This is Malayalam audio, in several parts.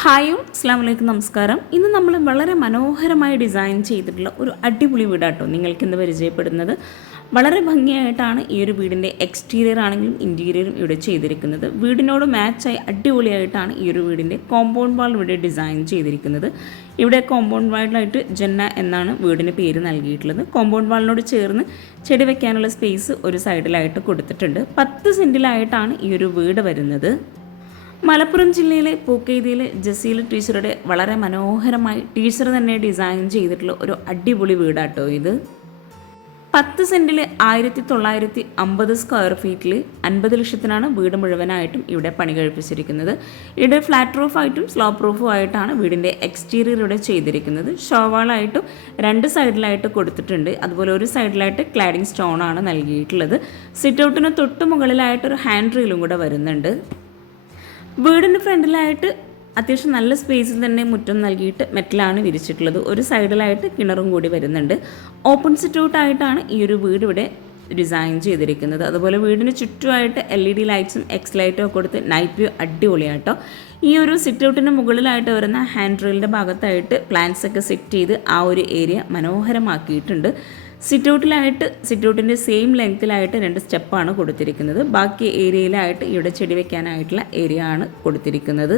ഹായ് അസ്സലാമു അലൈക്കും, നമസ്കാരം. ഇന്ന് നമ്മൾ വളരെ മനോഹരമായി ഡിസൈൻ ചെയ്തിട്ടുള്ള ഒരു അടിപൊളി വീടാട്ടോ നിങ്ങൾക്കിന്ന് പരിചയപ്പെടുന്നത്. വളരെ ഭംഗിയായിട്ടാണ് ഈ ഒരു വീടിൻ്റെ എക്സ്റ്റീരിയർ ആണെങ്കിലും ഇൻറ്റീരിയറും ഇവിടെ ചെയ്തിരിക്കുന്നത്. വീടിനോട് മാച്ചായി അടിപൊളിയായിട്ടാണ് ഈ ഒരു വീടിൻ്റെ കോമ്പൗണ്ട് വാൾ ഇവിടെ ഡിസൈൻ ചെയ്തിരിക്കുന്നത്. ഇവിടെ കോമ്പൗണ്ട് വാളിലായിട്ട് ജന്ന എന്നാണ് വീടിന് പേര് നൽകിയിട്ടുള്ളത്. കോമ്പൗണ്ട് വാളിനോട് ചേർന്ന് ചെടി വയ്ക്കാനുള്ള സ്പേസ് ഒരു സൈഡിലായിട്ട് കൊടുത്തിട്ടുണ്ട്. 10 സെൻറ്റിലായിട്ടാണ് ഈ ഒരു വീട് വരുന്നത്. മലപ്പുറം ജില്ലയിലെ പൂക്കൈതിയിലെ ജസീൽ ടീച്ചറുടെ വളരെ മനോഹരമായി ടീച്ചർ തന്നെ ഡിസൈൻ ചെയ്തിട്ടുള്ള ഒരു അടിപൊളി വീടാട്ടോ ഇത്. 10 സെൻറ്റിൽ 1950 സ്ക്വയർ ഫീറ്റിൽ 50 ലക്ഷത്തിനാണ് വീട് മുഴുവനായിട്ടും ഇവിടെ പണി കഴിപ്പിച്ചിരിക്കുന്നത്. ഇവിടെ ഫ്ലാറ്റ് റൂഫായിട്ടും സ്ലോപ്പ് റൂഫും ആയിട്ടാണ് വീടിൻ്റെ എക്സ്റ്റീരിയർ ഇവിടെ ചെയ്തിരിക്കുന്നത്. ഷോവാളായിട്ടും 2 സൈഡിലായിട്ട് കൊടുത്തിട്ടുണ്ട്. അതുപോലെ ഒരു സൈഡിലായിട്ട് ക്ലാഡിംഗ് സ്റ്റോണാണ് നൽകിയിട്ടുള്ളത്. സിറ്റ് ഔട്ടിന് തൊട്ട് മുകളിലായിട്ടൊരു ഹാൻഡ് റീലും കൂടെ വരുന്നുണ്ട്. വീടിൻ്റെ ഫ്രണ്ടിലായിട്ട് അത്യാവശ്യം നല്ല സ്പേസിൽ തന്നെ മുറ്റം നൽകിയിട്ട് മെറ്റലാണ് വിരിച്ചിട്ടുള്ളത്. ഒരു സൈഡിലായിട്ട് കിണറും കൂടി വരുന്നുണ്ട്. ഓപ്പൺ സിറ്റ് ഔട്ടായിട്ടാണ് ഈ ഒരു വീട് ഇവിടെ ഡിസൈൻ ചെയ്തിരിക്കുന്നത്. അതുപോലെ വീടിന് ചുറ്റുമായിട്ട് LED ലൈറ്റ്സും എക്സ് ലൈറ്റും ഒക്കെ കൊടുത്ത് നൈറ്റ് വ്യൂ അടിപൊളിയാട്ടോ. ഈ ഒരു സിറ്റ് ഔട്ടിന് മുകളിലായിട്ട് വരുന്ന ഹാൻഡ് റെയിലിൻ്റെ ഭാഗത്തായിട്ട് പ്ലാന്റ്സ് ഒക്കെ സെറ്റ് ചെയ്ത് ആ ഒരു ഏരിയ മനോഹരമാക്കിയിട്ടുണ്ട്. സിറ്റ് ഔട്ടിൻ്റെ സെയിം ലെങ്ത്തിലായിട്ട് 2 സ്റ്റെപ്പാണ് കൊടുത്തിരിക്കുന്നത്. ബാക്കി ഏരിയയിലായിട്ട് ഇവിടെ ചെടി വയ്ക്കാനായിട്ടുള്ള ഏരിയ ആണ് കൊടുത്തിരിക്കുന്നത്.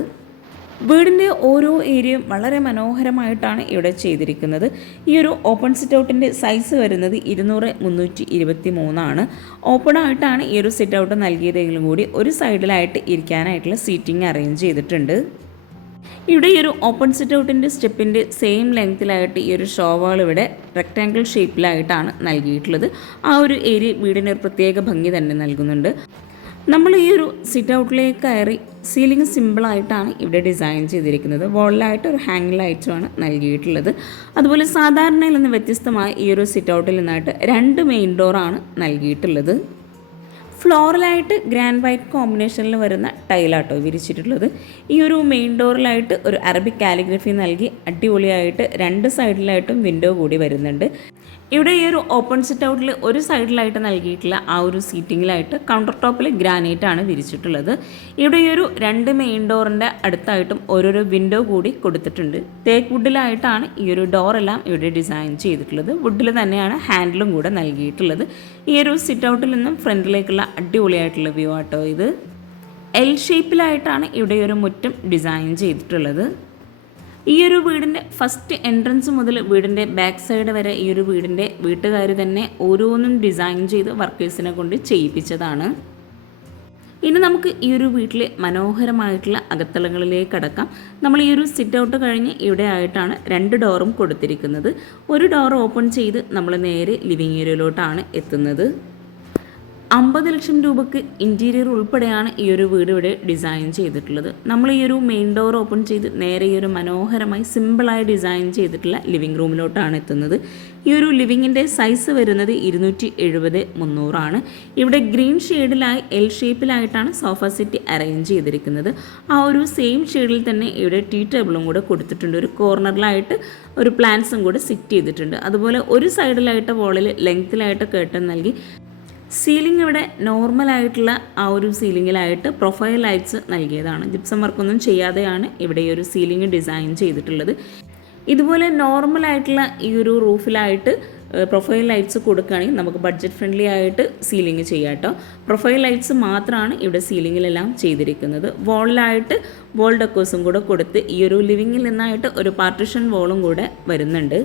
വീടിൻ്റെ ഓരോ ഏരിയയും വളരെ മനോഹരമായിട്ടാണ് ഇവിടെ ചെയ്തിരിക്കുന്നത്. ഈ ഒരു ഓപ്പൺ സിറ്റ് ഔട്ടിൻ്റെ സൈസ് വരുന്നത് 200x323 ആണ്. ഓപ്പൺ ആയിട്ടാണ് ഈ ഒരു സിറ്റ് ഔട്ട് നൽകിയതെങ്കിലും കൂടി ഒരു സൈഡിലായിട്ട് ഇരിക്കാനായിട്ടുള്ള സീറ്റിംഗ് അറേഞ്ച് ചെയ്തിട്ടുണ്ട്. ഇവിടെ ഈ ഒരു ഓപ്പൺ സിറ്റ് ഔട്ടിൻ്റെ സ്റ്റെപ്പിൻ്റെ സെയിം ലെങ്ത്തിലായിട്ട് ഈ ഒരു ഷോവാൾ ഇവിടെ റെക്റ്റാങ്കിൾ ഷേപ്പിലായിട്ടാണ് നൽകിയിട്ടുള്ളത്. ആ ഒരു ഏരിയ വീടിന് ഒരു പ്രത്യേക ഭംഗി തന്നെ നൽകുന്നുണ്ട്. നമ്മൾ ഈ ഒരു സിറ്റ് ഔട്ടിലേക്ക് കയറി സീലിംഗ് സിമ്പിളായിട്ടാണ് ഇവിടെ ഡിസൈൻ ചെയ്തിരിക്കുന്നത്. വോളിലായിട്ട് ഒരു ഹാങ് ലൈറ്റ്സുമാണ് നൽകിയിട്ടുള്ളത്. അതുപോലെ സാധാരണയിൽ നിന്ന് വ്യത്യസ്തമായി ഈ ഒരു സിറ്റ് ഔട്ടിൽ നിന്നായിട്ട് 2 മെയിൻ ഡോറാണ് നൽകിയിട്ടുള്ളത്. ഫ്ലോറലായിട്ട് ഗ്രാൻഡ് വൈറ്റ് കോമ്പിനേഷനിൽ വരുന്ന ടൈലാട്ടോ വിരിച്ചിട്ടുള്ളത്. ഈ ഒരു മെയിൻ ഡോറിലായിട്ട് ഒരു അറബിക് കാലിഗ്രഫി നൽകി അടിപൊളിയായിട്ട് 2 സൈഡിലായിട്ടും വിൻഡോ കൂടി വരുന്നുണ്ട്. ഇവിടെ ഈ ഒരു ഓപ്പൺ സിറ്റ് ഔട്ടിൽ ഒരു സൈഡിലായിട്ട് നൽകിയിട്ടുള്ള ആ ഒരു സീറ്റിങ്ങിലായിട്ട് കൗണ്ടർ ടോപ്പിൽ ഗ്രാനൈറ്റ് ആണ് വിരിച്ചിട്ടുള്ളത്. ഇവിടെ ഈ ഒരു 2 മെയിൻ ഡോറിൻ്റെ അടുത്തായിട്ടും ഓരോരോ വിൻഡോ കൂടി കൊടുത്തിട്ടുണ്ട്. തേക്ക് വുഡിലായിട്ടാണ് ഈ ഒരു ഡോറെല്ലാം ഇവിടെ ഡിസൈൻ ചെയ്തിട്ടുള്ളത്. വുഡിൽ തന്നെയാണ് ഹാൻഡിലും കൂടെ നൽകിയിട്ടുള്ളത്. ഈ ഒരു സിറ്റ് ഔട്ടിൽ നിന്നും ഫ്രണ്ടിലേക്കുള്ള അടിപൊളിയായിട്ടുള്ള വ്യൂ ആട്ടോ ഇത്. L ഷേപ്പിലായിട്ടാണ് ഇവിടെ ഒരു മുറ്റം ഡിസൈൻ ചെയ്തിട്ടുള്ളത്. ഈ ഒരു വീടിൻ്റെ ഫസ്റ്റ് എൻട്രൻസ് മുതൽ വീടിൻ്റെ ബാക്ക് സൈഡ് വരെ ഈ ഒരു വീടിൻ്റെ വീട്ടുകാർ തന്നെ ഓരോന്നും ഡിസൈൻ ചെയ്ത് വർക്കേഴ്സിനെ കൊണ്ട് ചെയ്യിപ്പിച്ചതാണ്. ഇനി നമുക്ക് ഈ ഒരു വീട്ടിലെ മനോഹരമായിട്ടുള്ള അകത്തളങ്ങളിലേക്ക് കടക്കാം. നമ്മൾ ഈ ഒരു സിറ്റ് ഔട്ട് കഴിഞ്ഞ് ഇവിടെ ആയിട്ടാണ് 2 ഡോറും കൊടുത്തിരിക്കുന്നത്. ഒരു ഡോർ ഓപ്പൺ ചെയ്ത് നമ്മൾ നേരെ ലിവിങ് ഏരിയയിലോട്ടാണ് എത്തുന്നത്. 50 ലക്ഷം രൂപയ്ക്ക് ഇൻറ്റീരിയർ ഉൾപ്പെടെയാണ് ഈ ഒരു വീട് ഇവിടെ ഡിസൈൻ ചെയ്തിട്ടുള്ളത്. നമ്മൾ ഈ ഒരു മെയിൻ ഡോർ ഓപ്പൺ ചെയ്ത് നേരെ ഈ ഒരു മനോഹരമായി സിമ്പിളായി ഡിസൈൻ ചെയ്തിട്ടുള്ള ലിവിങ് റൂമിലോട്ടാണ് എത്തുന്നത്. ഈ ഒരു ലിവിങ്ങിൻ്റെ സൈസ് വരുന്നത് 270x300 ആണ്. ഇവിടെ ഗ്രീൻ ഷെയ്ഡിലായി L ഷേപ്പിലായിട്ടാണ് സോഫ സെറ്റ് അറേഞ്ച് ചെയ്തിരിക്കുന്നത്. ആ ഒരു സെയിം ഷെയ്ഡിൽ തന്നെ ഇവിടെ ടീ ടേബിളും കൂടെ കൊടുത്തിട്ടുണ്ട്. ഒരു കോർണറിലായിട്ട് ഒരു പ്ലാന്റ്സും കൂടെ സെറ്റ് ചെയ്തിട്ടുണ്ട്. അതുപോലെ ഒരു സൈഡിലായിട്ട് വോളിൽ ലെങ്ത്തിലായിട്ട് കേട്ടൺ നൽകി സീലിംഗ് ഇവിടെ നോർമലായിട്ടുള്ള ആ ഒരു സീലിങ്ങിലായിട്ട് പ്രൊഫൈൽ ലൈറ്റ്സ് നൽകിയതാണ്. ജിപ്സം വർക്കൊന്നും ചെയ്യാതെയാണ് ഇവിടെ ഈ ഒരു സീലിംഗ് ഡിസൈൻ ചെയ്തിട്ടുള്ളത്. ഇതുപോലെ നോർമലായിട്ടുള്ള ഈ ഒരു റൂഫിലായിട്ട് പ്രൊഫൈൽ ലൈറ്റ്സ് കൊടുക്കുകയാണെങ്കിൽ നമുക്ക് ബഡ്ജറ്റ് ഫ്രണ്ട്ലി ആയിട്ട് സീലിംഗ് ചെയ്യാം കേട്ടോ. പ്രൊഫൈൽ ലൈറ്റ്സ് മാത്രമാണ് ഇവിടെ സീലിങ്ങിലെല്ലാം ചെയ്തിരിക്കുന്നത്. വോളിലായിട്ട് വോൾ ഡെക്കോസും കൂടെ കൊടുത്ത് ഈ ഒരു ലിവിങ്ങിൽ നിന്നായിട്ട് ഒരു പാർട്ടിഷൻ വോളും കൂടെ വരുന്നുണ്ട്.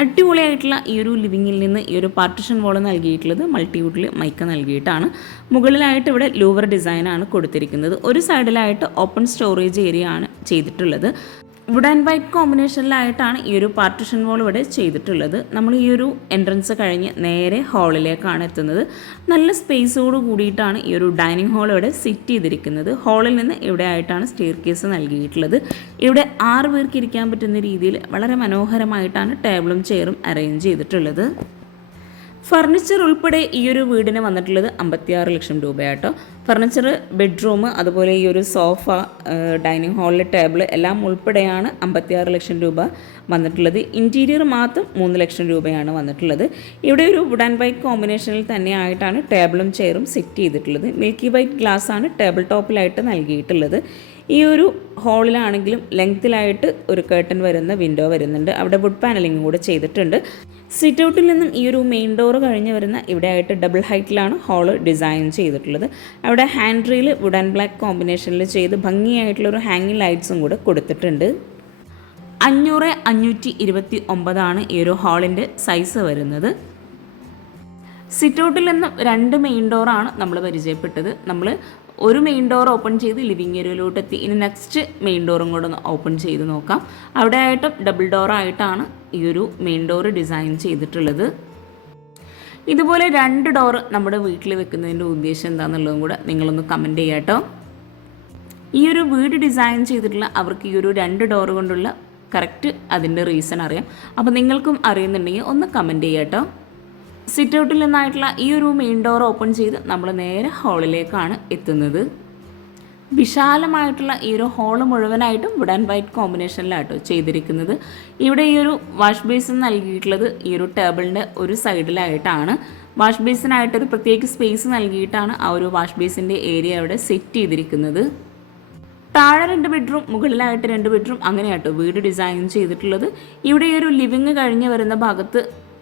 അടിപൊളിയായിട്ടുള്ള ഈ ഒരു ലിവിങ്ങിൽ നിന്ന് ഈ ഒരു പാർട്ടിഷൻ വോൾ നൽകിയിട്ടുള്ളത് മൾട്ടിവുഡിൽ മൈക്ക നൽകിയിട്ടാണ്. മുകളിലായിട്ട് ഇവിടെ ലൂവർ ഡിസൈനാണ് കൊടുത്തിരിക്കുന്നത്. ഒരു സൈഡിലായിട്ട് ഓപ്പൺ സ്റ്റോറേജ് ഏരിയ ആണ് ചെയ്തിട്ടുള്ളത്. വുഡ് ആൻഡ് വൈറ്റ് കോമ്പിനേഷനിലായിട്ടാണ് ഈ ഒരു പാർട്ടിഷൻ വോൾ ഇവിടെ ചെയ്തിട്ടുള്ളത്. നമ്മൾ ഈ ഒരു എൻട്രൻസ് കഴിഞ്ഞ് നേരെ ഹാളിലേക്കാണ് എത്തുന്നത്. നല്ല സ്പേസോട് കൂടിയിട്ടാണ് ഈ ഒരു ഡൈനിങ് ഹാൾ ഇവിടെ സെറ്റ് ചെയ്തിരിക്കുന്നത്. ഹാളിൽ നിന്ന് ഇവിടെ ആയിട്ടാണ് സ്റ്റെയർ കേസ് നൽകിയിട്ടുള്ളത്. ഇവിടെ 6 പേർക്ക് ഇരിക്കാൻ പറ്റുന്ന രീതിയിൽ വളരെ മനോഹരമായിട്ടാണ് ടേബിളും ചെയറും അറേഞ്ച് ചെയ്തിട്ടുള്ളത്. ഫർണിച്ചർ ഉൾപ്പെടെ ഈ ഒരു വീടിന് വന്നിട്ടുള്ളത് 56 ലക്ഷം രൂപയാട്ടോ. ഫർണിച്ചർ, ബെഡ്റൂം, അതുപോലെ ഈ ഒരു സോഫ, ഡൈനിങ് ഹാളിലെ ടേബിൾ എല്ലാം ഉൾപ്പെടെയാണ് 56 ലക്ഷം രൂപ വന്നിട്ടുള്ളത്. ഇൻറ്റീരിയർ മാത്രം 3 ലക്ഷം രൂപയാണ് വന്നിട്ടുള്ളത്. ഇവിടെ ഒരു വുഡ് ആൻഡ് വൈറ്റ് കോമ്പിനേഷനിൽ തന്നെ ആയിട്ടാണ് ടേബിളും ചെയറും സെറ്റ് ചെയ്തിട്ടുള്ളത്. മിൽക്കി വൈറ്റ് ഗ്ലാസ് ആണ് ടേബിൾ ടോപ്പിലായിട്ട് നൽകിയിട്ടുള്ളത്. ഈ ഒരു ഹാളിലാണെങ്കിലും ലെങ്ത്തിലായിട്ട് ഒരു കേർട്ടൻ വരുന്ന വിൻഡോ വരുന്നുണ്ട്. അവിടെ വുഡ് പാനലിംഗ് കൂടെ ചെയ്തിട്ടുണ്ട്. സിറ്റ് ഔട്ടിൽ നിന്നും ഈ ഒരു മെയിൻ ഡോർ കഴിഞ്ഞ് വരുന്ന ഇവിടെ ആയിട്ട് ഡബിൾ ഹൈറ്റിലാണ് ഹാള് ഡിസൈൻ ചെയ്തിട്ടുള്ളത്. അവിടെ hand rail wood and black കോമ്പിനേഷനിൽ ചെയ്ത് ഭംഗിയായിട്ടുള്ളൊരു ഹാങ്ങിങ് ലൈറ്റ്സും കൂടെ കൊടുത്തിട്ടുണ്ട്. 500/529 ഈ ഒരു ഹാളിൻ്റെ സൈസ് വരുന്നത്. സിറ്റ് ഔട്ടിൽ നിന്നും 2 മെയിൻ ഡോറാണ് നമ്മൾ പരിചയപ്പെട്ടത്. നമ്മൾ ഒരു മെയിൻ ഡോർ ഓപ്പൺ ചെയ്ത് ലിവിങ് ഏരിയയിലോട്ട് എത്തി. ഇനി നെക്സ്റ്റ് മെയിൻ ഡോറും കൂടെ ഒന്ന് ഓപ്പൺ ചെയ്ത് നോക്കാം. അവിടെ ആയിട്ടും ഡബിൾ ഡോറായിട്ടാണ് ഈ ഒരു മെയിൻ ഡോർ ഡിസൈൻ ചെയ്തിട്ടുള്ളത്. ഇതുപോലെ 2 ഡോറ് നമ്മുടെ വീട്ടിൽ വെക്കുന്നതിൻ്റെ ഉദ്ദേശം എന്താണെന്നുള്ളതും കൂടെ നിങ്ങളൊന്ന് കമൻറ്റ് ചെയ്യാം കേട്ടോ. ഈ ഒരു വീട് ഡിസൈൻ ചെയ്തിട്ടുള്ള അവർക്ക് ഈ ഒരു 2 ഡോറ് കൊണ്ടുള്ള കറക്റ്റ് അതിൻ്റെ റീസൺ അറിയാം. അപ്പോൾ നിങ്ങൾക്കും അറിയുന്നുണ്ടെങ്കിൽ ഒന്ന് കമൻറ്റ് ചെയ്യാം കേട്ടോ. സിറ്റ് ഔട്ടിൽ നിന്നായിട്ടുള്ള ഈ ഒരു മെയിൻ ഡോർ ഓപ്പൺ ചെയ്ത് നമ്മൾ നേരെ ഹാളിലേക്കാണ് എത്തുന്നത്. വിശാലമായിട്ടുള്ള ഈ ഒരു ഹാള് മുഴുവനായിട്ടും വുഡ് ആൻഡ് വൈറ്റ് കോമ്പിനേഷനിലാട്ടോ ചെയ്തിരിക്കുന്നത്. ഇവിടെ ഈ ഒരു വാഷ് ബേസിൻ നൽകിയിട്ടുള്ളത് ഈ ഒരു ടേബിളിൻ്റെ ഒരു സൈഡിലായിട്ടാണ്. വാഷ് ബേസിനായിട്ടൊരു പ്രത്യേക സ്പേസ് നൽകിയിട്ടാണ് ആ ഒരു വാഷ് ബേസിൻ്റെ ഏരിയ അവിടെ സെറ്റ് ചെയ്തിരിക്കുന്നത്. താഴെ 2 ബെഡ്റൂം, മുകളിലായിട്ട് 2 ബെഡ്റൂം, അങ്ങനെയാട്ടോ വീട് ഡിസൈൻ ചെയ്തിട്ടുള്ളത്. ഇവിടെ ഈ ഒരു ലിവിങ് കഴിഞ്ഞ് വരുന്ന ഭാഗത്ത്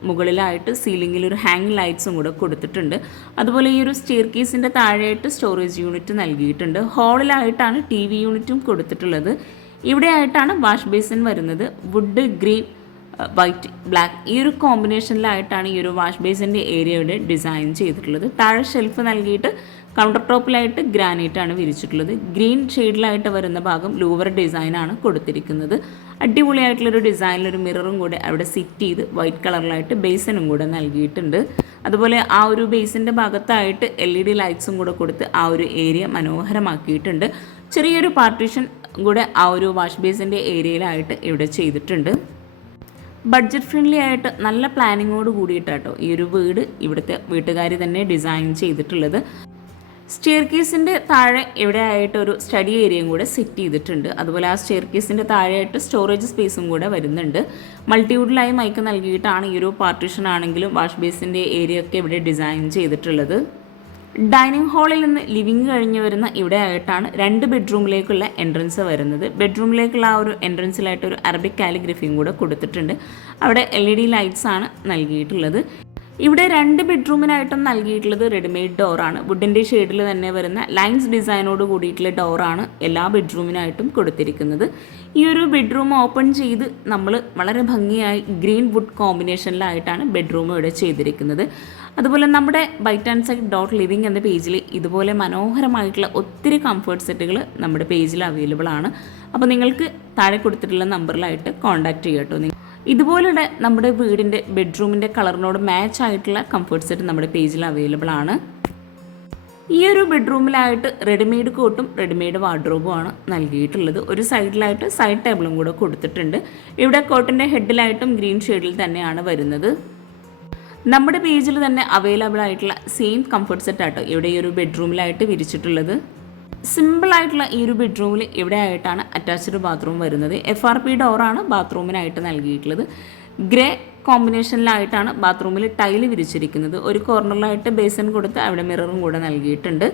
മുകളിലായിട്ട് സീലിങ്ങിൽ ഒരു ഹാങ്ങിങ് ലൈറ്റ്സും കൂടെ കൊടുത്തിട്ടുണ്ട്. അതുപോലെ ഈ ഒരു സ്റ്റെയർ കേസിൻ്റെ താഴെയായിട്ട് സ്റ്റോറേജ് യൂണിറ്റ് നൽകിയിട്ടുണ്ട്. ഹാളിലായിട്ടാണ് TV യൂണിറ്റും കൊടുത്തിട്ടുള്ളത്. ഇവിടെ ആയിട്ടാണ് വാഷ് ബേസിൻ വരുന്നത്. വുഡ്, ഗ്രീൻ, വൈറ്റ്, ബ്ലാക്ക് ഈ ഒരു കോമ്പിനേഷനിലായിട്ടാണ് ഈ ഒരു വാഷ് ബേസിൻ്റെ ഏരിയയുടെ ഡിസൈൻ ചെയ്തിട്ടുള്ളത്. താഴെ ഷെൽഫ് നൽകിയിട്ട് കൗണ്ടർ ടോപ്പിലായിട്ട് ഗ്രാനൈറ്റാണ് വിരിച്ചിട്ടുള്ളത്. ഗ്രീൻ ഷെയ്ഡിലായിട്ട് വരുന്ന ഭാഗം ലൂവർ ഡിസൈനാണ് കൊടുത്തിരിക്കുന്നത്. അടിപൊളിയായിട്ടുള്ളൊരു ഡിസൈനിലൊരു മിററും കൂടെ അവിടെ സെറ്റ് ചെയ്ത് വൈറ്റ് കളറിലായിട്ട് ബേസിനും കൂടെ നൽകിയിട്ടുണ്ട്. അതുപോലെ ആ ഒരു ബേസിൻ്റെ ഭാഗത്തായിട്ട് LED ലൈറ്റ്സും കൂടെ കൊടുത്ത് ആ ഒരു ഏരിയ മനോഹരമാക്കിയിട്ടുണ്ട്. ചെറിയൊരു പാർട്ടീഷൻ കൂടെ ആ ഒരു വാഷ് ബേസിൻ്റെ ഏരിയയിലായിട്ട് ഇവിടെ ചെയ്തിട്ടുണ്ട്. ബഡ്ജറ്റ് ഫ്രണ്ട്ലി ആയിട്ട് നല്ല പ്ലാനിങ്ങോട് കൂടിയിട്ടാട്ടോ ഈ ഒരു വീട് ഇവിടുത്തെ വീട്ടുകാർ തന്നെ ഡിസൈൻ ചെയ്തിട്ടുള്ളത്. സ്റ്റെയർ കേസിൻ്റെ താഴെ ഇവിടെ ആയിട്ട് ഒരു സ്റ്റഡി ഏരിയയും കൂടെ സെറ്റ് ചെയ്തിട്ടുണ്ട്. അതുപോലെ ആ സ്റ്റെയർ കേസിൻ്റെ താഴെയായിട്ട് സ്റ്റോറേജ് സ്പേസും കൂടെ വരുന്നുണ്ട്. മൾട്ടിവുഡിലായി മൈക്ക് നൽകിയിട്ടാണ് ഈ ഒരു പാർട്ടീഷൻ ആണെങ്കിലും വാഷ് ബേസിൻ്റെ ഏരിയ ഒക്കെ ഇവിടെ ഡിസൈൻ ചെയ്തിട്ടുള്ളത്. ഡൈനിങ് ഹാളിൽ നിന്ന് ലിവിങ് കഴിഞ്ഞ് വരുന്ന ഇവിടെ ആയിട്ടാണ് 2 ബെഡ്റൂമിലേക്കുള്ള എൻട്രൻസ് വരുന്നത്. ബെഡ്റൂമിലേക്കുള്ള ആ ഒരു എൻട്രൻസിലായിട്ട് ഒരു അറബിക് കാലിഗ്രഫിയും കൂടെ കൊടുത്തിട്ടുണ്ട്. അവിടെ LED ലൈറ്റ്സ് ആണ് നൽകിയിട്ടുള്ളത്. ഇവിടെ 2 ബെഡ്റൂമിനായിട്ടും നൽകിയിട്ടുള്ളത് റെഡിമെയ്ഡ് ഡോറാണ്. വുഡിൻ്റെ ഷെയ്ഡിൽ തന്നെ വരുന്ന ലൈൻസ് ഡിസൈനോട് കൂടിയിട്ടുള്ള ഡോറാണ് എല്ലാ ബെഡ്റൂമിനായിട്ടും കൊടുത്തിരിക്കുന്നത്. ഈ ഒരു ബെഡ്റൂം ഓപ്പൺ ചെയ്ത് നമ്മൾ വളരെ ഭംഗിയായി ഗ്രീൻ വുഡ് കോമ്പിനേഷനിലായിട്ടാണ് ബെഡ്റൂം ഇവിടെ ചെയ്തിരിക്കുന്നത്. അതുപോലെ നമ്മുടെ byte and side dot living എന്ന പേജിൽ ഇതുപോലെ മനോഹരമായിട്ടുള്ള ഒത്തിരി കംഫർട്ട് സെറ്റുകൾ നമ്മുടെ പേജിൽ അവൈലബിൾ ആണ്. അപ്പോൾ നിങ്ങൾക്ക് താഴെ കൊടുത്തിട്ടുള്ള നമ്പറിലായിട്ട് കോൺടാക്റ്റ് ചെയ്യട്ടോ. ഇതുപോലുള്ള നമ്മുടെ വീടിൻ്റെ ബെഡ്റൂമിൻ്റെ കളറിനോട് മാച്ച് ആയിട്ടുള്ള കംഫർട്ട് സെറ്റ് നമ്മുടെ പേജിൽ അവൈലബിൾ ആണ്. ഈ ഒരു ബെഡ്റൂമിലായിട്ട് റെഡിമെയ്ഡ് കോട്ടും റെഡിമെയ്ഡ് വാർഡ്രോബുമാണ് നൽകിയിട്ടുള്ളത്. ഒരു സൈഡിലായിട്ട് സൈഡ് ടേബിളും കൂടെ കൊടുത്തിട്ടുണ്ട്. ഇവിടെ കോട്ടിൻ്റെ ഹെഡിലായിട്ടും ഗ്രീൻ ഷെയ്ഡിൽ തന്നെയാണ് വരുന്നത്. നമ്മുടെ പേജിൽ തന്നെ അവൈലബിൾ ആയിട്ടുള്ള സെയിം കംഫർട്ട് സെറ്റാട്ടോ ഇവിടെ ഈ ഒരു ബെഡ്റൂമിലായിട്ട് വിരിച്ചിട്ടുള്ളത്. സിമ്പിളായിട്ടുള്ള ഈ ഒരു ബെഡ്റൂമിൽ ഇവിടെ ആയിട്ടാണ് അറ്റാച്ച്ഡ് ബാത്റൂം വരുന്നത്. FRP ഡോറാണ് ബാത്റൂമിനായിട്ട് നൽകിയിട്ടുള്ളത്. ഗ്രേ കോമ്പിനേഷനിലായിട്ടാണ് ബാത്റൂമിൽ ടൈല് വിരിച്ചിരിക്കുന്നത്. ഒരു കോർണറിലായിട്ട് ബേസിൻ കൊടുത്ത് അവിടെ മിററും കൂടെ നൽകിയിട്ടുണ്ട്.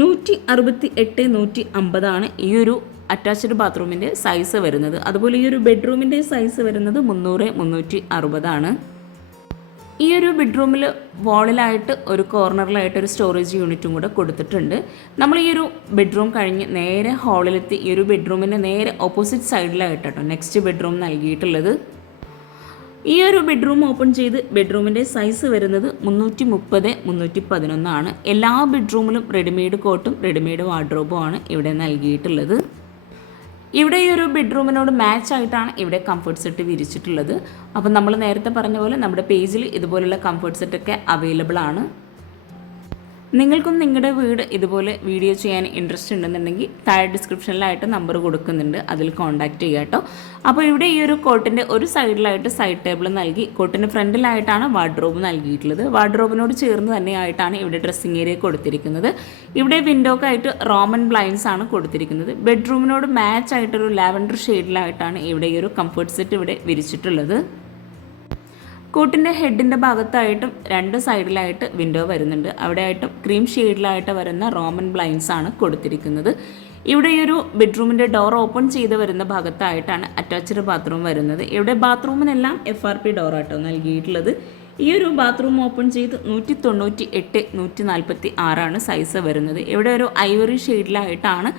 168, 150 ഈ ഒരു അറ്റാച്ച്ഡ് ബാത്റൂമിൻ്റെ സൈസ് വരുന്നത്. അതുപോലെ ഈ ഒരു ബെഡ്റൂമിൻ്റെ സൈസ് വരുന്നത് 300, 360. ഈ ഒരു ബെഡ്റൂമിൽ വാളിലായിട്ട് ഒരു കോർണറിലായിട്ട് ഒരു സ്റ്റോറേജ് യൂണിറ്റും കൂടെ കൊടുത്തിട്ടുണ്ട്. നമ്മൾ ഈ ഒരു ബെഡ്റൂം കഴിഞ്ഞ് നേരെ ഹാളിലെത്തി ഈ ഒരു ബെഡ്റൂമിൻ്റെ നേരെ ഓപ്പോസിറ്റ് സൈഡിലായിട്ടോ നെക്സ്റ്റ് ബെഡ്റൂം നൽകിയിട്ടുള്ളത്. ഈ ഒരു ബെഡ്റൂം ഓപ്പൺ ചെയ്ത് ബെഡ്റൂമിൻ്റെ സൈസ് വരുന്നത് 330, 311. എല്ലാ ബെഡ്റൂമിലും റെഡിമെയ്ഡ് കോട്ടും റെഡിമെയ്ഡ് വാർഡ്രോബുമാണ് ഇവിടെ നൽകിയിട്ടുള്ളത്. ഇവിടെ ഈ ഒരു ബെഡ്റൂമിനോട് മാച്ച് ആയിട്ടാണ് ഇവിടെ കംഫർട്ട് സെറ്റ് വിരിച്ചിട്ടുള്ളത്. അപ്പം നമ്മൾ നേരത്തെ പറഞ്ഞ പോലെ നമ്മുടെ പേജിൽ ഇതുപോലുള്ള കംഫർട്ട് സെറ്റൊക്കെ അവൈലബിൾ ആണ്. നിങ്ങൾക്കും നിങ്ങളുടെ വീട് ഇതുപോലെ വീഡിയോ ചെയ്യാൻ ഇൻട്രസ്റ്റ് ഉണ്ടെന്നുണ്ടെങ്കിൽ താഴെ ഡിസ്ക്രിപ്ഷനിലായിട്ട് നമ്പർ കൊടുക്കുന്നുണ്ട്, അതിൽ കോൺടാക്റ്റ് ചെയ്യുക കേട്ടോ. അപ്പോൾ ഇവിടെ ഈ ഒരു കോട്ടിൻ്റെ ഒരു സൈഡിലായിട്ട് സൈഡ് ടേബിൾ നൽകി കോട്ടിൻ്റെ ഫ്രണ്ടിലായിട്ടാണ് വാർഡ്രോബ് നൽകിയിട്ടുള്ളത്. വാർഡ്രോബിനോട് ചേർന്ന് തന്നെയായിട്ടാണ് ഇവിടെ ഡ്രസ്സിംഗ് ഏരിയ കൊടുത്തിരിക്കുന്നത്. ഇവിടെ വിൻഡോക്കായിട്ട് റോമൻ ബ്ലൈൻഡ്സ് ആണ് കൊടുത്തിരിക്കുന്നത്. ബെഡ്റൂമിനോട് മാച്ച് ആയിട്ടൊരു ലാവൻഡർ ഷെയ്ഡിലായിട്ടാണ് ഇവിടെ ഈ ഒരു കംഫർട്ട് സെറ്റ് ഇവിടെ വിരിച്ചിട്ടുള്ളത്. കോട്ടിൻ്റെ ഹെഡിൻ്റെ ഭാഗത്തായിട്ടും രണ്ട് സൈഡിലായിട്ട് വിൻഡോ വരുന്നുണ്ട്. അവിടെയായിട്ടും ക്രീം ഷെയ്ഡിലായിട്ട് വരുന്ന റോമൻ ബ്ലൈൻഡ്സ് ആണ് കൊടുത്തിരിക്കുന്നത്. ഇവിടെ ഈ ഒരു ബെഡ്റൂമിൻ്റെ ഡോർ ഓപ്പൺ ചെയ്ത് വരുന്ന ഭാഗത്തായിട്ടാണ് അറ്റാച്ച്ഡ് ബാത്റൂം വരുന്നത്. ഇവിടെ ബാത്റൂമിനെല്ലാം FRP ഡോറാട്ടോ നൽകിയിട്ടുള്ളത്. ഈ ഒരു ബാത്റൂം ഓപ്പൺ ചെയ്ത് 198 146 സൈസ് വരുന്നത്. ഇവിടെ ഒരു ഐവറി ഷെയ്ഡിലായിട്ടാണ്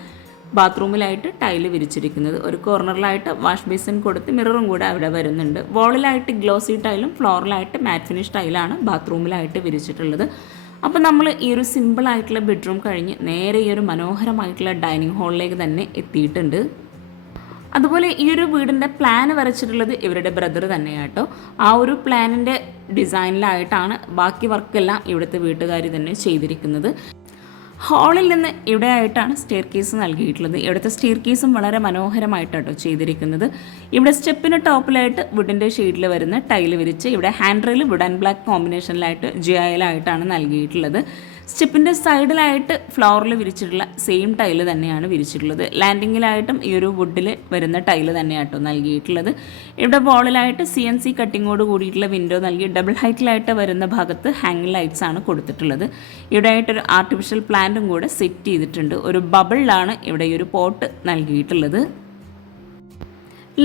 ബാത്റൂമിലായിട്ട് ടൈല് വിരിച്ചിരിക്കുന്നത്. ഒരു കോർണറിലായിട്ട് വാഷ് ബേസിൻ കൊടുത്ത് മിററും കൂടെ അവിടെ വരുന്നുണ്ട്. വോളിലായിട്ട് ഗ്ലോസി ടൈലും ഫ്ലോറിലായിട്ട് മാറ്റ് ഫിനിഷ് ടൈലാണ് ബാത്റൂമിലായിട്ട് വിരിച്ചിട്ടുള്ളത്. അപ്പോൾ നമ്മൾ ഈ ഒരു സിമ്പിളായിട്ടുള്ള ബെഡ്റൂം കഴിഞ്ഞ് നേരെ ഈ ഒരു മനോഹരമായിട്ടുള്ള ഡൈനിങ് ഹാളിലേക്ക് തന്നെ എത്തിയിട്ടുണ്ട്. അതുപോലെ ഈ ഒരു വീടിൻ്റെ പ്ലാൻ വരച്ചിട്ടുള്ളത് ഇവരുടെ ബ്രദർ തന്നെയാട്ടോ. ആ ഒരു പ്ലാനിൻ്റെ ഡിസൈനിലായിട്ടാണ് ബാക്കി വർക്കെല്ലാം ഇവിടുത്തെ വീട്ടുകാർ തന്നെ ചെയ്തിരിക്കുന്നത്. ഹാളിൽ നിന്ന് ഇവിടെ ആയിട്ടാണ് സ്റ്റെയർ കേസ് നൽകിയിട്ടുള്ളത്. ഇവിടുത്തെ സ്റ്റെയർ കേസും വളരെ മനോഹരമായിട്ടാട്ടോ ചെയ്തിരിക്കുന്നത്. ഇവിടെ സ്റ്റെപ്പിന് ടോപ്പിലായിട്ട് വുഡിൻ്റെ ഷെയ്ഡിൽ വരുന്ന ടൈല് വിരിച്ച് ഇവിടെ hand rail wood and black കോമ്പിനേഷനിലായിട്ട് ജിയായിലായിട്ടാണ് നൽകിയിട്ടുള്ളത്. സ്റ്റെപ്പിൻ്റെ സൈഡിലായിട്ട് ഫ്ലോറിൽ വിരിച്ചിട്ടുള്ള സെയിം ടൈല് തന്നെയാണ് വിരിച്ചിട്ടുള്ളത്. ലാൻഡിങ്ങിലായിട്ടും ഈ ഒരു വുഡിൽ വരുന്ന ടൈല് തന്നെയാട്ടോ നൽകിയിട്ടുള്ളത്. ഇവിടെ വോളിലായിട്ട് CNC കട്ടിങ്ങോട് കൂടിയിട്ടുള്ള വിൻഡോ നൽകി ഡബിൾ ഹൈറ്റിലായിട്ട് വരുന്ന ഭാഗത്ത് ഹാങ്ങിങ് ലൈറ്റ്സ് ആണ് കൊടുത്തിട്ടുള്ളത്. ഇവിടെ ആയിട്ടൊരു ആർട്ടിഫിഷ്യൽ പ്ലാന്റും കൂടെ സെറ്റ് ചെയ്തിട്ടുണ്ട്. ഒരു ബബിളിലാണ് ഇവിടെ ഈ ഒരു പോട്ട് നൽകിയിട്ടുള്ളത്.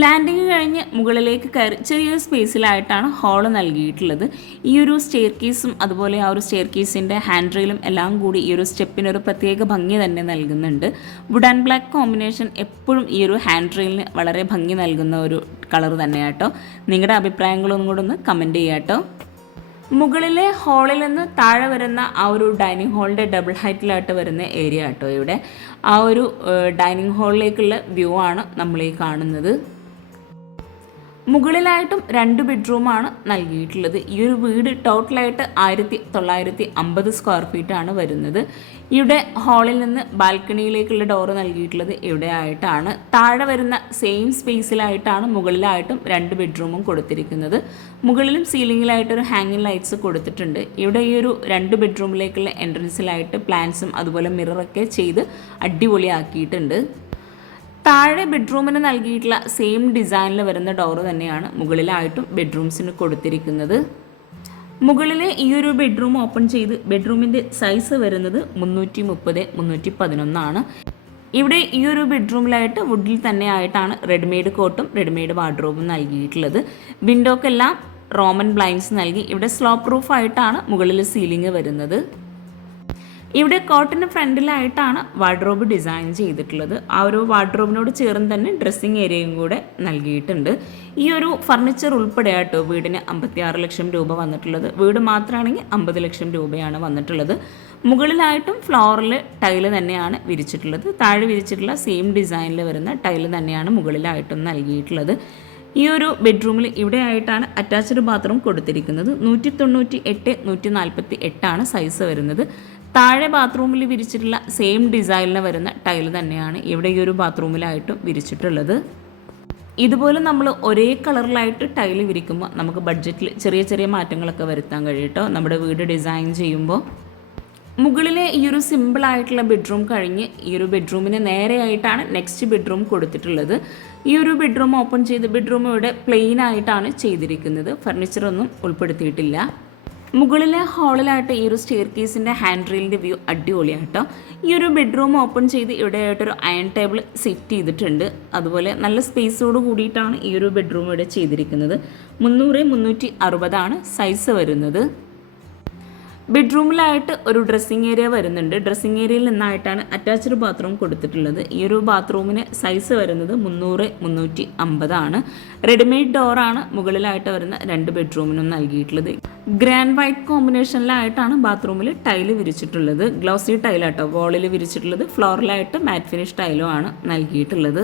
ലാൻഡിങ് കഴിഞ്ഞ് മുകളിലേക്ക് കയറി ചെറിയൊരു സ്പേസിലായിട്ടാണ് ഹാള് നൽകിയിട്ടുള്ളത്. ഈ ഒരു സ്റ്റെയർ കേസും അതുപോലെ ആ ഒരു സ്റ്റെയർ കേസിൻ്റെ ഹാൻഡ് റെയിലും എല്ലാം കൂടി ഈ ഒരു സ്റ്റെപ്പിനൊരു പ്രത്യേക ഭംഗി തന്നെ നൽകുന്നുണ്ട്. വുഡ് ആൻഡ് ബ്ലാക്ക് കോമ്പിനേഷൻ എപ്പോഴും ഈ ഒരു ഹാൻഡ് റെയിലിന് വളരെ ഭംഗി നൽകുന്ന ഒരു കളർ തന്നെയാട്ടോ. നിങ്ങളുടെ അഭിപ്രായങ്ങളൊന്നും കൂടെ ഒന്ന് കമൻറ്റ് ചെയ്യാട്ടോ. മുകളിലെ ഹാളിൽ നിന്ന് താഴെ വരുന്ന ആ ഒരു ഡൈനിങ് ഹാളിൻ്റെ ഡബിൾ ഹൈറ്റിലായിട്ട് വരുന്ന ഏരിയ ആട്ടോ. ഇവിടെ ആ ഒരു ഡൈനിങ് ഹാളിലേക്കുള്ള വ്യൂ ആണ് നമ്മൾ ഈ കാണുന്നത്. മുകളിലായിട്ടും 2 ബെഡ്റൂമാണ് നൽകിയിട്ടുള്ളത്. ഈ ഒരു വീട് ടോട്ടലായിട്ട് 1950 സ്ക്വയർ ഫീറ്റാണ് വരുന്നത്. ഇവിടെ ഹാളിൽ നിന്ന് ബാൽക്കണിയിലേക്കുള്ള ഡോറ് നൽകിയിട്ടുള്ളത് ഇവിടെ ആയിട്ടാണ്. താഴെ വരുന്ന സെയിം സ്പേസിലായിട്ടാണ് മുകളിലായിട്ടും 2 ബെഡ്റൂമും കൊടുത്തിരിക്കുന്നത്. മുകളിലും സീലിങ്ങിലായിട്ടൊരു ഹാങ്ങിങ് ലൈറ്റ്സ് കൊടുത്തിട്ടുണ്ട്. ഇവിടെ ഈ ഒരു 2 ബെഡ്റൂമിലേക്കുള്ള എൻട്രൻസിലായിട്ട് പ്ലാന്റ്സും അതുപോലെ മിററൊക്കെ ചെയ്ത് അടിപൊളിയാക്കിയിട്ടുണ്ട്. താഴെ ബെഡ്റൂമിന് നൽകിയിട്ടുള്ള സെയിം ഡിസൈനിൽ വരുന്ന ഡോറ് തന്നെയാണ് മുകളിലായിട്ടും ബെഡ്റൂംസിന് കൊടുത്തിരിക്കുന്നത്. മുകളിലെ ഈ ഒരു ബെഡ്റൂം ഓപ്പൺ ചെയ്ത് ബെഡ്റൂമിൻ്റെ സൈസ് വരുന്നത് 330 311 ഇവിടെ ഈ ഒരു ബെഡ്റൂമിലായിട്ട് വുഡിൽ തന്നെ ആയിട്ടാണ് റെഡിമെയ്ഡ് കോട്ടും റെഡിമെയ്ഡ് വാർഡ്രോബും നൽകിയിട്ടുള്ളത്. വിൻഡോക്കെല്ലാം റോമൻ ബ്ലൈൻഡ്സ് നൽകി ഇവിടെ സ്ലോപ്പ് പ്രൂഫ് ആയിട്ടാണ് മുകളിൽ സീലിംഗ് വരുന്നത്. ഇവിടെ കോട്ടിന് ഫ്രണ്ടിലായിട്ടാണ് വാർഡ്രോബ് ഡിസൈൻ ചെയ്തിട്ടുള്ളത്. ആ ഒരു വാർഡ്രോബിനോട് ചേർന്ന് തന്നെ ഡ്രസ്സിങ് ഏരിയയും കൂടെ നൽകിയിട്ടുണ്ട്. ഈ ഒരു ഫർണിച്ചർ ഉൾപ്പെടെ ആട്ടോ വീടിന് 56 ലക്ഷം രൂപ വന്നിട്ടുള്ളത്. വീട് മാത്രമാണെങ്കിൽ 50 ലക്ഷം രൂപയാണ് വന്നിട്ടുള്ളത്. മുകളിലായിട്ടും ഫ്ലോറിൽ ടൈല് തന്നെയാണ് വിരിച്ചിട്ടുള്ളത്. താഴെ വിരിച്ചിട്ടുള്ള സെയിം ഡിസൈനിൽ വരുന്ന ടൈല് തന്നെയാണ് മുകളിലായിട്ടും നൽകിയിട്ടുള്ളത്. ഈ ഒരു ബെഡ്റൂമിൽ ഇവിടെ ആയിട്ടാണ് അറ്റാച്ച്ഡ് ബാത്റൂം കൊടുത്തിരിക്കുന്നത്. 198 148 സൈസ് വരുന്നത്. താഴെ ബാത്റൂമിൽ വിരിച്ചിട്ടുള്ള സെയിം ഡിസൈനിൽ വരുന്ന ടൈല് തന്നെയാണ് ഇവിടെ ഈ ഒരു ബാത്റൂമിലായിട്ടും വിരിച്ചിട്ടുള്ളത്. ഇതുപോലെ നമ്മൾ ഒരേ കളറിലായിട്ട് ടൈല് വിരിക്കുമ്പോൾ നമുക്ക് ബഡ്ജറ്റിൽ ചെറിയ ചെറിയ മാറ്റങ്ങളൊക്കെ വരുത്താൻ കഴിയും നമ്മുടെ വീട് ഡിസൈൻ ചെയ്യുമ്പോൾ. മുകളിലെ ഈ ഒരു സിമ്പിളായിട്ടുള്ള ബെഡ്റൂം കഴിഞ്ഞ് ഈ ഒരു ബെഡ്റൂമിന് നേരെയായിട്ടാണ് നെക്സ്റ്റ് ബെഡ്റൂം കൊടുത്തിട്ടുള്ളത്. ഈ ഒരു ബെഡ്റൂം ഓപ്പൺ ചെയ്ത് ബെഡ്റൂം ഇവിടെ പ്ലെയിൻ ആയിട്ടാണ് ചെയ്തിരിക്കുന്നത്. ഫർണിച്ചറൊന്നും ഉൾപ്പെടുത്തിയിട്ടില്ല. മുകളിലെ ഹാളിലായിട്ട് ഈ ഒരു സ്റ്റെയർ കേസിൻ്റെ ഹാൻഡ് റെയിലിൻ്റെ വ്യൂ അടിപൊളിയാട്ടോ. ഈ ഒരു ബെഡ്റൂം ഓപ്പൺ ചെയ്ത് ഇവിടെ ആയിട്ടൊരു അയൺ ടേബിൾ സെറ്റ് ചെയ്തിട്ടുണ്ട്. അതുപോലെ നല്ല സ്പേസോട് കൂടിയിട്ടാണ് ഈ ഒരു ബെഡ്റൂം ഇവിടെ ചെയ്തിരിക്കുന്നത്. 300 360 സൈസ് വരുന്നത്. ബെഡ്റൂമിലായിട്ട് ഒരു ഡ്രസ്സിങ് ഏരിയ വരുന്നുണ്ട്. ഡ്രസ്സിങ് ഏരിയയിൽ നിന്നായിട്ടാണ് അറ്റാച്ച്ഡ് ബാത്റൂം കൊടുത്തിട്ടുള്ളത്. ഈ ഒരു ബാത്റൂമിന് സൈസ് വരുന്നത് 300 350 റെഡിമെയ്ഡ് ഡോറാണ് മുകളിലായിട്ട് വരുന്ന 2 ബെഡ്റൂമിനും നൽകിയിട്ടുള്ളത്. ഗ്രാൻഡ് വൈറ്റ് കോമ്പിനേഷനിലായിട്ടാണ് ബാത്റൂമിൽ ടൈല് വിരിച്ചിട്ടുള്ളത്. ഗ്ലോസി ടൈലാട്ടോ വോളിൽ വിരിച്ചിട്ടുള്ളത്. ഫ്ലോറിലായിട്ട് മാറ്റ് ഫിനിഷ് ടൈലും ആണ് നൽകിയിട്ടുള്ളത്.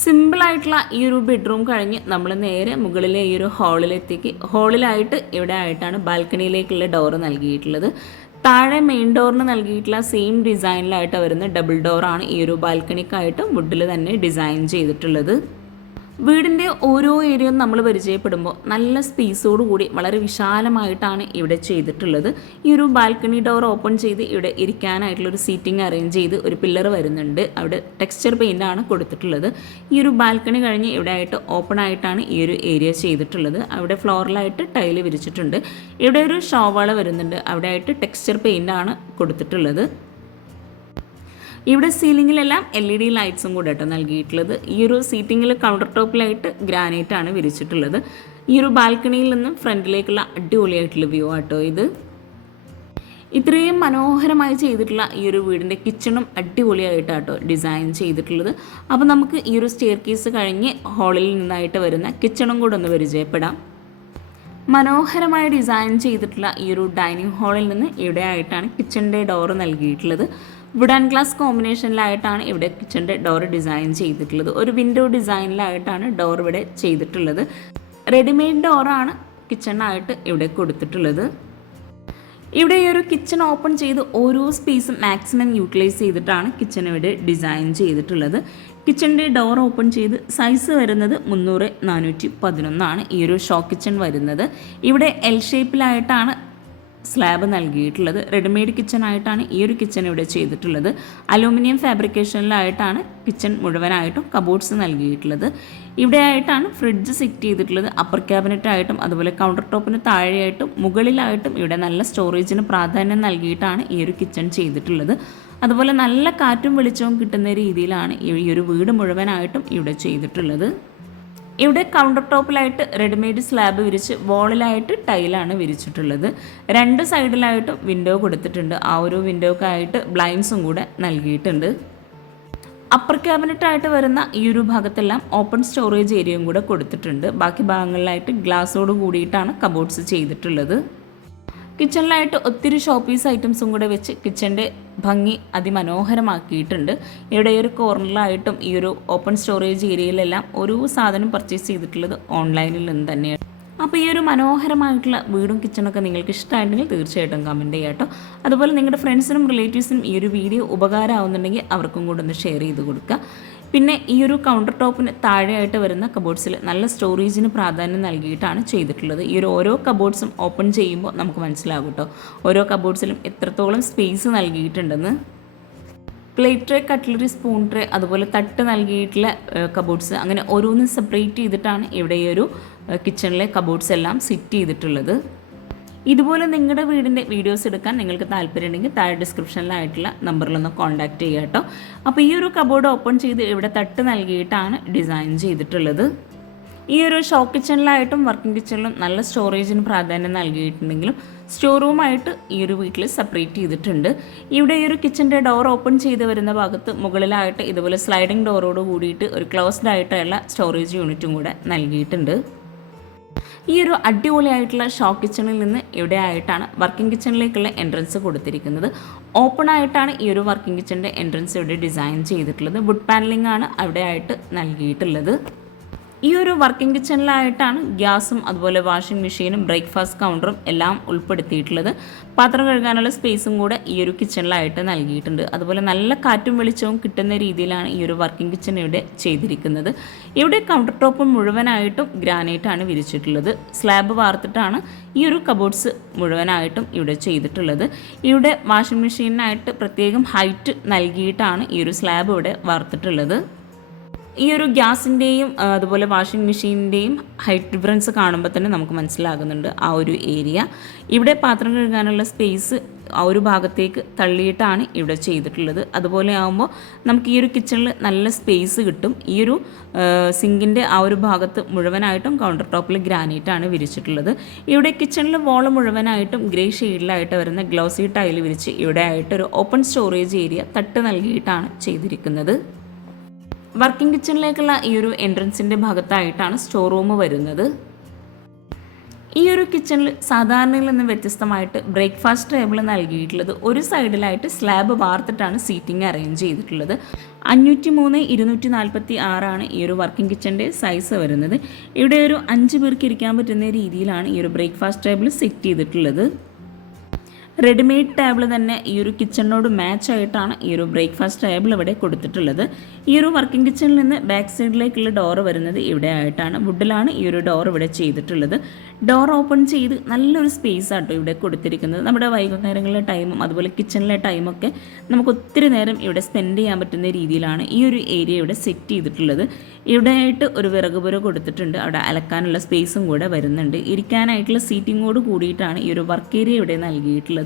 സിമ്പിളായിട്ടുള്ള ഈ ഒരു ബെഡ്റൂം കഴിഞ്ഞ് നമ്മൾ നേരെ മുകളിലെ ഈ ഒരു ഹാളിലെത്തിക്ക് ഹാളിലായിട്ട് ഇവിടെ ആയിട്ടാണ് ബാൽക്കണിയിലേക്കുള്ള ഡോറ് നൽകിയിട്ടുള്ളത്. താഴെ മെയിൻ ഡോറിന് നൽകിയിട്ടുള്ള സെയിം ഡിസൈനിലായിട്ട് വരുന്ന ഡബിൾ ഡോറാണ് ഈ ഒരു ബാൽക്കണിക്കായിട്ട് വുഡിൽ തന്നെ ഡിസൈൻ ചെയ്തിട്ടുള്ളത്. വീടിൻ്റെ ഓരോ ഏരിയയും നമ്മൾ പരിചയപ്പെടുമ്പോൾ നല്ല സ്പേസോട് കൂടി വളരെ വിശാലമായിട്ടാണ് ഇവിടെ ചെയ്തിട്ടുള്ളത്. ഈ ഒരു ബാൽക്കണി ഡോർ ഓപ്പൺ ചെയ്ത് ഇവിടെ ഇരിക്കാനായിട്ടുള്ളൊരു സീറ്റിംഗ് അറേഞ്ച് ചെയ്ത് ഒരു പില്ലർ വരുന്നുണ്ട്. അവിടെ ടെക്സ്ചർ പെയിൻ്റാണ് കൊടുത്തിട്ടുള്ളത്. ഈ ഒരു ബാൽക്കണി കഴിഞ്ഞ് ഇവിടെ ആയിട്ട് ഓപ്പൺ ആയിട്ടാണ് ഈ ഒരു ഏരിയ ചെയ്തിട്ടുള്ളത്. അവിടെ ഫ്ലോറിലായിട്ട് ടൈല് വിരിച്ചിട്ടുണ്ട്. ഇവിടെ ഒരു ഷോവാള വരുന്നുണ്ട്. അവിടെ ആയിട്ട് ടെക്സ്ചർ പെയിൻ്റാണ് കൊടുത്തിട്ടുള്ളത്. ഇവിടെ സീലിങ്ങിലെല്ലാം LED ലൈറ്റ്സും കൂടെ കേട്ടോ നൽകിയിട്ടുള്ളത്. ഈ ഒരു സീറ്റിങ്ങിൽ കൗണ്ടർ ടോപ്പിലായിട്ട് ഗ്രാനൈറ്റാണ് വിരിച്ചിട്ടുള്ളത്. ഈ ഒരു ബാൽക്കണിയിൽ നിന്നും ഫ്രണ്ടിലേക്കുള്ള അടിപൊളിയായിട്ടുള്ള വ്യൂ ആട്ടോ ഇത്. ഇത്രയും മനോഹരമായി ചെയ്തിട്ടുള്ള ഈ ഒരു വീടിൻ്റെ കിച്ചണും അടിപൊളിയായിട്ടാട്ടോ ഡിസൈൻ ചെയ്തിട്ടുള്ളത്. അപ്പോൾ നമുക്ക് ഈ ഒരു സ്റ്റെയർ കേസ് കഴിഞ്ഞ് ഹാളിൽ നിന്നായിട്ട് വരുന്ന കിച്ചണും കൂടെ ഒന്ന് പരിചയപ്പെടാം. മനോഹരമായി ഡിസൈൻ ചെയ്തിട്ടുള്ള ഈ ഒരു ഡൈനിങ് ഹാളിൽ നിന്ന് ഇവിടെ ആയിട്ടാണ് കിച്ചണിൻ്റെ ഡോറ് നൽകിയിട്ടുള്ളത്. വുഡ് ആൻഡ് ഗ്ലാസ് കോമ്പിനേഷനിലായിട്ടാണ് ഇവിടെ കിച്ചണിൻ്റെ ഡോർ ഡിസൈൻ ചെയ്തിട്ടുള്ളത്. ഒരു വിൻഡോ ഡിസൈനിലായിട്ടാണ് ഡോർ ഇവിടെ ചെയ്തിട്ടുള്ളത്. റെഡിമെയ്ഡ് ഡോറാണ് കിച്ചണായിട്ട് ഇവിടെ കൊടുത്തിട്ടുള്ളത്. ഇവിടെ ഈ ഒരു കിച്ചൺ ഓപ്പൺ ചെയ്ത് ഓരോ സ്പേസും മാക്സിമം യൂട്ടിലൈസ് ചെയ്തിട്ടാണ് കിച്ചൺ ഇവിടെ ഡിസൈൻ ചെയ്തിട്ടുള്ളത്. കിച്ചണിൻ്റെ ഡോർ ഓപ്പൺ ചെയ്ത് സൈസ് വരുന്നത് 300-411 ഈ ഒരു ഷോ കിച്ചൺ വരുന്നത്. ഇവിടെ L ഷേപ്പിലായിട്ടാണ് സ്ലാബ് നൽകിയിട്ടുള്ളത്. റെഡിമെയ്ഡ് കിച്ചൺ ആയിട്ടാണ് ഈ ഒരു കിച്ചൺ ഇവിടെ ചെയ്തിട്ടുള്ളത്. അലൂമിനിയം ഫാബ്രിക്കേഷനിലായിട്ടാണ് കിച്ചൺ മുഴുവനായിട്ടും കബോർഡ്സ് നൽകിയിട്ടുള്ളത്. ഇവിടെ ആയിട്ടാണ് ഫ്രിഡ്ജ് സെറ്റ് ചെയ്തിട്ടുള്ളത്. അപ്പർ ക്യാബിനറ്റ് ആയിട്ടും അതുപോലെ കൗണ്ടർ ടോപ്പിന് താഴെയായിട്ടും മുകളിലായിട്ടും ഇവിടെ നല്ല സ്റ്റോറേജിന് പ്രാധാന്യം നൽകിയിട്ടാണ് ഈ ഒരു കിച്ചൺ ചെയ്തിട്ടുള്ളത്. അതുപോലെ നല്ല കാറ്റും വെളിച്ചവും കിട്ടുന്ന രീതിയിലാണ് ഈ ഒരു വീട് മുഴുവനായിട്ടും ഇവിടെ ചെയ്തിട്ടുള്ളത്. ഇവിടെ കൗണ്ടർ ടോപ്പിലായിട്ട് റെഡിമെയ്ഡ് സ്ലാബ് വിരിച്ച് വോളിലായിട്ട് ടൈലാണ് വിരിച്ചിട്ടുള്ളത്. രണ്ട് സൈഡിലായിട്ടും വിൻഡോ കൊടുത്തിട്ടുണ്ട്. ആ ഒരു വിൻഡോക്കായിട്ട് ബ്ലൈൻഡ്സും കൂടെ നൽകിയിട്ടുണ്ട്. അപ്പർ ക്യാബിനറ്റായിട്ട് വരുന്ന ഈ ഒരു ഭാഗത്തെല്ലാം ഓപ്പൺ സ്റ്റോറേജ് ഏരിയയും കൂടെ കൊടുത്തിട്ടുണ്ട്. ബാക്കി ഭാഗങ്ങളിലായിട്ട് ഗ്ലാസോട് കൂടിയിട്ടാണ് കബോർഡ്സ് ചെയ്തിട്ടുള്ളത്. കിച്ചണിലായിട്ട് ഒത്തിരി ഷോപ്പീസ് ഐറ്റംസും കൂടെ വെച്ച് കിച്ചൻ്റെ ഭംഗി അതിമനോഹരമാക്കിയിട്ടുണ്ട്. ഇവിടെ ഒരു കോർണറിലായിട്ടും ഈ ഒരു ഓപ്പൺ സ്റ്റോറേജ് ഏരിയയിലെല്ലാം ഓരോ സാധനം പർച്ചേസ് ചെയ്തിട്ടുള്ളത് ഓൺലൈനിൽ നിന്ന് തന്നെയാണ്. അപ്പോൾ ഈ ഒരു മനോഹരമായിട്ടുള്ള വീടും കിച്ചണൊക്കെ നിങ്ങൾക്ക് ഇഷ്ടമായിട്ടുണ്ടെങ്കിൽ തീർച്ചയായിട്ടും കമൻറ്റ് ചെയ്യാം കേട്ടോ. അതുപോലെ നിങ്ങളുടെ ഫ്രണ്ട്സിനും റിലേറ്റീവ്സിനും ഈ ഒരു വീഡിയോ ഉപകാരമാവുന്നുണ്ടെങ്കിൽ അവർക്കും കൂടെ ഒന്ന് ഷെയർ ചെയ്ത് കൊടുക്കുക. പിന്നെ ഈ ഒരു കൗണ്ടർ ടോപ്പിന് താഴെയായിട്ട് വരുന്ന കബോർഡ്സിൽ നല്ല സ്റ്റോറേജിന് പ്രാധാന്യം നൽകിയിട്ടാണ് ചെയ്തിട്ടുള്ളത്. ഈ ഒരു ഓരോ കബോർഡ്സും ഓപ്പൺ ചെയ്യുമ്പോൾ നമുക്ക് മനസ്സിലാകും കേട്ടോ ഓരോ കബോർഡ്സിലും എത്രത്തോളം സ്പേസ് നൽകിയിട്ടുണ്ടെന്ന്. Plate tray, cutlery, spoon tray, അതുപോലെ തട്ട് നൽകിയിട്ടുള്ള കബോർഡ്സ്, അങ്ങനെ ഓരോന്നും സെപ്പറേറ്റ് ചെയ്തിട്ടാണ് ഇവിടെ ഈ ഒരു കിച്ചണിലെ കബോർഡ്സ് എല്ലാം സെറ്റ് ചെയ്തിട്ടുള്ളത്. ഇതുപോലെ നിങ്ങളുടെ വീടിൻ്റെ വീഡിയോസ് എടുക്കാൻ നിങ്ങൾക്ക് താല്പര്യമുണ്ടെങ്കിൽ താഴെ ഡിസ്ക്രിപ്ഷനിലായിട്ടുള്ള നമ്പറിലൊന്ന് കോൺടാക്റ്റ് ചെയ്യുക കേട്ടോ. അപ്പോൾ ഈ ഒരു കബോർഡ് ഓപ്പൺ ചെയ്ത് ഇവിടെ തട്ട് നൽകിയിട്ടാണ് ഡിസൈൻ ചെയ്തിട്ടുള്ളത്. ഈ ഒരു ഷോ കിച്ചണിലായിട്ടും വർക്കിംഗ് കിച്ചണിലും നല്ല സ്റ്റോറേജിന് പ്രാധാന്യം നൽകിയിട്ടുണ്ടെങ്കിലും സ്റ്റോർ റൂമായിട്ട് ഈ ഒരു വീട്ടിൽ സെപ്പറേറ്റ് ചെയ്തിട്ടുണ്ട്. ഇവിടെ ഈ ഒരു കിച്ചൻ്റെ ഡോർ ഓപ്പൺ ചെയ്ത് വരുന്ന ഭാഗത്ത് മുകളിലായിട്ട് ഇതുപോലെ സ്ലൈഡിംഗ് ഡോറോട് കൂടിയിട്ട് ഒരു ക്ലോസ്ഡ് ആയിട്ടുള്ള സ്റ്റോറേജ് യൂണിറ്റും കൂടെ നൽകിയിട്ടുണ്ട്. ഈ ഒരു അടിപൊളിയായിട്ടുള്ള ഷോ കിച്ചണിൽ നിന്ന് ഇവിടെ ആയിട്ടാണ് വർക്കിംഗ് കിച്ചണിലേക്കുള്ള എൻട്രൻസ് കൊടുത്തിരിക്കുന്നത്. ഓപ്പൺ ആയിട്ടാണ് ഈ ഒരു വർക്കിംഗ് കിച്ചണിൻ്റെ എൻട്രൻസ് ഇവിടെ ഡിസൈൻ ചെയ്തിട്ടുള്ളത്. വുഡ് പാനലിംഗ് ആണ് അവിടെ ആയിട്ട് നൽകിയിട്ടുള്ളത്. ഈ ഒരു വർക്കിംഗ് കിച്ചണിലായിട്ടാണ് ഗ്യാസും അതുപോലെ വാഷിംഗ് മെഷീനും ബ്രേക്ക്ഫാസ്റ്റ് കൗണ്ടറും എല്ലാം ഉൾപ്പെടുത്തിയിട്ടുള്ളത്. പാത്രം കഴുകാനുള്ള സ്പേസും കൂടെ ഈ ഒരു കിച്ചണിലായിട്ട് നൽകിയിട്ടുണ്ട്. അതുപോലെ നല്ല കാറ്റും വെളിച്ചവും കിട്ടുന്ന രീതിയിലാണ് ഈ ഒരു വർക്കിംഗ് കിച്ചൺ ഇവിടെ ചെയ്തിരിക്കുന്നത്. ഇവിടെ കൗണ്ടർ ടോപ്പ് മുഴുവനായിട്ടും ഗ്രാനൈറ്റാണ് വിരിച്ചിട്ടുള്ളത്. സ്ലാബ് വാർത്തിട്ടാണ് ഈ ഒരു കബോർഡ്സ് മുഴുവനായിട്ടും ഇവിടെ ചെയ്തിട്ടുള്ളത്. ഇവിടെ വാഷിംഗ് മെഷീനായിട്ട് പ്രത്യേകം ഹൈറ്റ് നൽകിയിട്ടാണ് ഈ ഒരു സ്ലാബ് ഇവിടെ വാർത്തിട്ടുള്ളത്. ഈ ഒരു ഗ്യാസിൻ്റെയും അതുപോലെ വാഷിംഗ് മെഷീനിൻ്റെയും ഹൈറ്റ് ഡിഫറൻസ് കാണുമ്പോൾ തന്നെ നമുക്ക് മനസ്സിലാകുന്നുണ്ട് ആ ഒരു ഏരിയ. ഇവിടെ പാത്രം കഴുകാനുള്ള സ്പേസ് ആ ഒരു ഭാഗത്തേക്ക് തള്ളിയിട്ടാണ് ഇവിടെ ചെയ്തിട്ടുള്ളത്. അതുപോലെ ആകുമ്പോൾ നമുക്ക് ഈ ഒരു കിച്ചണിൽ നല്ല സ്പേസ് കിട്ടും. ഈ ഒരു സിങ്കിൻ്റെ ആ ഒരു ഭാഗത്ത് മുഴുവനായിട്ടും കൗണ്ടർ ടോപ്പിൽ ഗ്രാനൈറ്റാണ് വിരിച്ചിട്ടുള്ളത്. ഇവിടെ കിച്ചണിൽ വോള് മുഴുവനായിട്ടും ഗ്രേ ഷെയ്ഡിലായിട്ട് വരുന്ന ഗ്ലോസി ടൈൽ വിരിച്ച് ഇവിടെ ആയിട്ടൊരു ഓപ്പൺ സ്റ്റോറേജ് ഏരിയ തട്ട് നൽകിയിട്ടാണ് ചെയ്തിരിക്കുന്നത്. വർക്കിംഗ് കിച്ചണിലേക്കുള്ള ഈ ഒരു എൻട്രൻസിൻ്റെ ഭാഗത്തായിട്ടാണ് സ്റ്റോർ റൂം വരുന്നത്. ഈ ഒരു കിച്ചണിൽ സാധാരണയിൽ നിന്ന് വ്യത്യസ്തമായിട്ട് ബ്രേക്ക്ഫാസ്റ്റ് ടേബിൾ നൽകിയിട്ടുള്ളത് ഒരു സൈഡിലായിട്ട് സ്ലാബ് വാർത്തിട്ടാണ് സീറ്റിംഗ് അറേഞ്ച് ചെയ്തിട്ടുള്ളത്. 503-246 ഈ ഒരു വർക്കിംഗ് കിച്ചൻ്റെ സൈസ് വരുന്നത്. ഇവിടെ ഒരു 5 പേർക്ക് ഇരിക്കാൻ പറ്റുന്ന രീതിയിലാണ് ഈ ഒരു ബ്രേക്ക്ഫാസ്റ്റ് ടേബിൾ സെറ്റ് ചെയ്തിട്ടുള്ളത്. റെഡിമെയ്ഡ് ടേബിൾ തന്നെ ഈ ഒരു കിച്ചണിനോട് മാച്ച് ആയിട്ടാണ് ഈ ഒരു ബ്രേക്ക്ഫാസ്റ്റ് ടേബിൾ ഇവിടെ കൊടുത്തിട്ടുള്ളത്. ഈ ഒരു വർക്കിംഗ് കിച്ചണിൽ നിന്ന് ബാക്ക് സൈഡിലേക്കുള്ള ഡോർ വരുന്നത് ഇവിടെ ആയിട്ടാണ്. വുഡിലാണ് ഈ ഒരു ഡോർ ഇവിടെ ചെയ്തിട്ടുള്ളത്. ഡോർ ഓപ്പൺ ചെയ്ത് നല്ലൊരു സ്പേസ് ആട്ടോ ഇവിടെ കൊടുത്തിരിക്കുന്നത്. നമ്മുടെ വൈകുന്നേരങ്ങളിലെ ടൈമും അതുപോലെ കിച്ചണിലെ ടൈമൊക്കെ നമുക്ക് ഒത്തിരി നേരം ഇവിടെ സ്പെൻഡ് ചെയ്യാൻ പറ്റുന്ന രീതിയിലാണ് ഈ ഒരു ഏരിയ ഇവിടെ സെറ്റ് ചെയ്തിട്ടുള്ളത്. ഇവിടെയായിട്ട് ഒരു വിറകുപുര കൊടുത്തിട്ടുണ്ട്. അവിടെ അലക്കാനുള്ള സ്പേസും കൂടെ വരുന്നുണ്ട്. ഇരിക്കാനായിട്ടുള്ള സീറ്റിങ്ങോട് കൂടിയിട്ടാണ് ഈ ഒരു വർക്ക് ഏരിയ ഇവിടെ നൽകിയിട്ടുള്ളത്.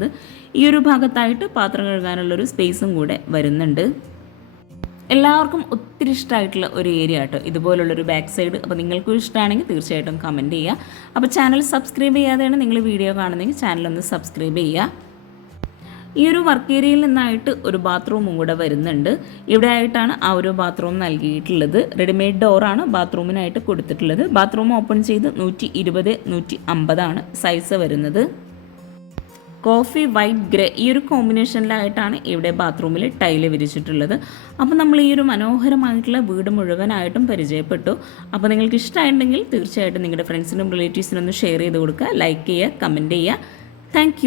ഈ ഒരു ഭാഗത്തായിട്ട് പാത്രം കഴുകാനുള്ളൊരു സ്പേസും കൂടെ വരുന്നുണ്ട്. എല്ലാവർക്കും ഒത്തിരി ഇഷ്ടമായിട്ടുള്ള ഒരു ഏരിയ കേട്ടോ ഇതുപോലുള്ളൊരു ബാക്ക് സൈഡ്. അപ്പോൾ നിങ്ങൾക്കും ഇഷ്ടമാണെങ്കിൽ തീർച്ചയായിട്ടും കമൻറ്റ് ചെയ്യുക. അപ്പോൾ ചാനൽ സബ്സ്ക്രൈബ് ചെയ്യാതെയാണ് നിങ്ങൾ വീഡിയോ കാണുന്നതെങ്കിൽ ചാനലൊന്ന് സബ്സ്ക്രൈബ് ചെയ്യുക. ഈ ഒരു വർക്ക് ഏരിയയിൽ നിന്നായിട്ട് ഒരു ബാത്റൂമും കൂടെ വരുന്നുണ്ട്. ഇവിടെ ആയിട്ടാണ് ആ ഒരു ബാത്റൂം നൽകിയിട്ടുള്ളത്. റെഡിമെയ്ഡ് ഡോറാണ് ബാത്റൂമിനായിട്ട് കൊടുത്തിട്ടുള്ളത്. ബാത്റൂം ഓപ്പൺ ചെയ്ത് 120-150 സൈസ് വരുന്നത്. കോഫി വൈറ്റ് ഗ്രേ ഈ ഒരു കോമ്പിനേഷനിലായിട്ടാണ് ഇവിടെ ബാത്റൂമിൽ ടൈല് വിരിച്ചിട്ടുള്ളത്. അപ്പോൾ നമ്മൾ ഈ ഒരു മനോഹരമായിട്ടുള്ള വീട് മുഴുവനായിട്ടും പരിചയപ്പെട്ടു. അപ്പോൾ നിങ്ങൾക്ക് ഇഷ്ടമായിട്ടുണ്ടെങ്കിൽ തീർച്ചയായിട്ടും നിങ്ങളുടെ ഫ്രണ്ട്സിനും റിലേറ്റീവ്സിനും ഒന്ന് ഷെയർ ചെയ്ത് കൊടുക്കുക, ലൈക്ക് ചെയ്യുക, കമൻറ്റ് ചെയ്യുക. താങ്ക്